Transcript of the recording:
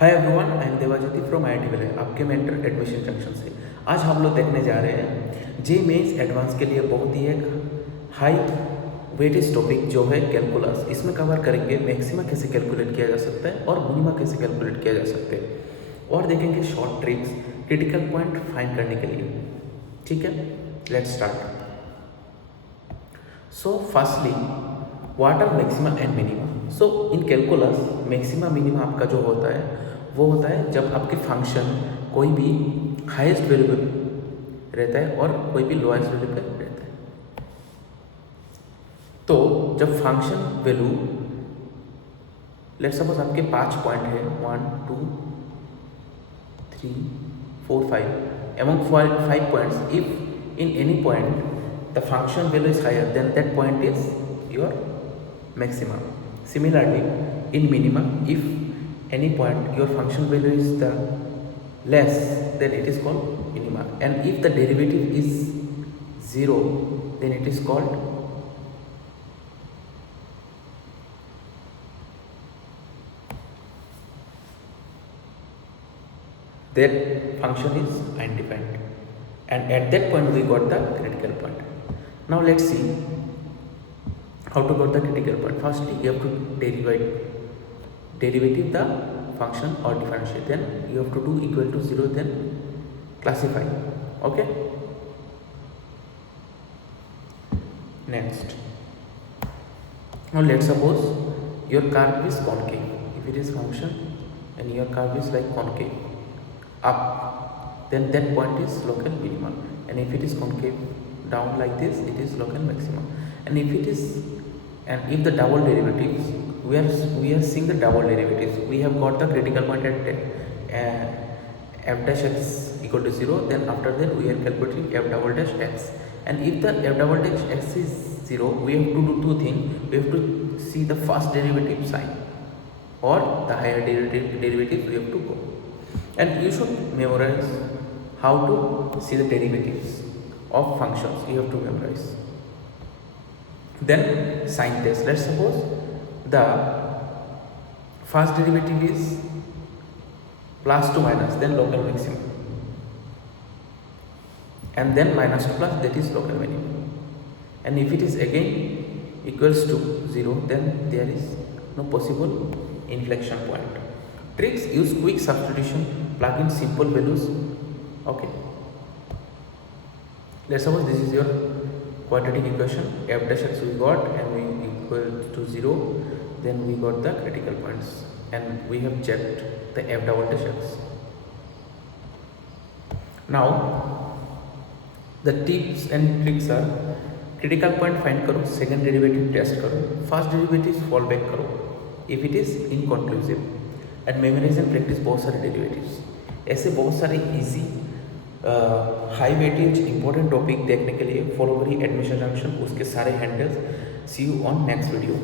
Hi everyone, I am Devajyoti from IIT Bhilai, आपके mentor admission junction से। आज हम लोग देखने जा रहे हैं जे मेंस एडवांस के लिए बहुत ही एक हाई वेटेज टॉपिक जो है कैलकुलस। इसमें कवर करेंगे मैक्सिमा कैसे कैलकुलेट किया जा सकता है और मिनिमा कैसे कैलकुलेट किया जा सकते हैं, और देखेंगे short tricks critical point find करने के लिए। ठीक है, let's start. So firstly, what are maxima and minima? So in calculus maxima minima आपका जो होता है वो होता है जब आपके फंक्शन कोई भी हाईएस्ट वैल्यू पे रहता है और कोई भी लोएस्ट वैल्यू पे रहता है। तो जब फंक्शन वैल्यू लेट सपोज आपके 5 पॉइंट है 1 2 3 4 5 among 5 points, if in any point the function value is higher, then that point is your maximum. Similarly, in minima, if any point your function value is the less, then it is called minima, and if the derivative is 0, then it is called that function is independent, and at that point we got the critical point. Now let's see how to got the critical point. Firstly, you have to derivative the function or differentiate, then you have to do equal to 0, then classify. Okay, next, now let's suppose your curve is concave. If it is function and your curve is like concave up, then that point is local minimum, and if it is concave down like this, it is local maximum. And if it is, and if the double derivatives, we are seeing the double derivatives, we have got the critical point at f dash x equal to 0, then after that we are calculating f double dash x, and if the f double dash x is 0, we have to do two things. We have to see the first derivative sign, or the higher derivative we have to go, and you should memorize how to see the derivatives of functions. You have to memorize. Then sign test. Let's suppose the first derivative is plus to minus, then local maximum, and then minus to plus, that is local minimum. And if it is again equals to 0, then there is no possible inflection point. Tricks: use quick substitution, plug in simple values. Okay, let's suppose this is your quadratic equation, f dash x we got, and we equal to 0, then we got the critical points, and we have checked the f double dash x. Now the tips and tricks are: critical point find करो, second derivative test करो, first derivative fall back करो if it is inconclusive, and memorize and practice बहुत सारे derivatives। ऐसे बहुत सारे easy high weightage important topic देखने के लिए फॉलो करिए एडमिशन जंक्शन, उसके सारे handles. See you on next video.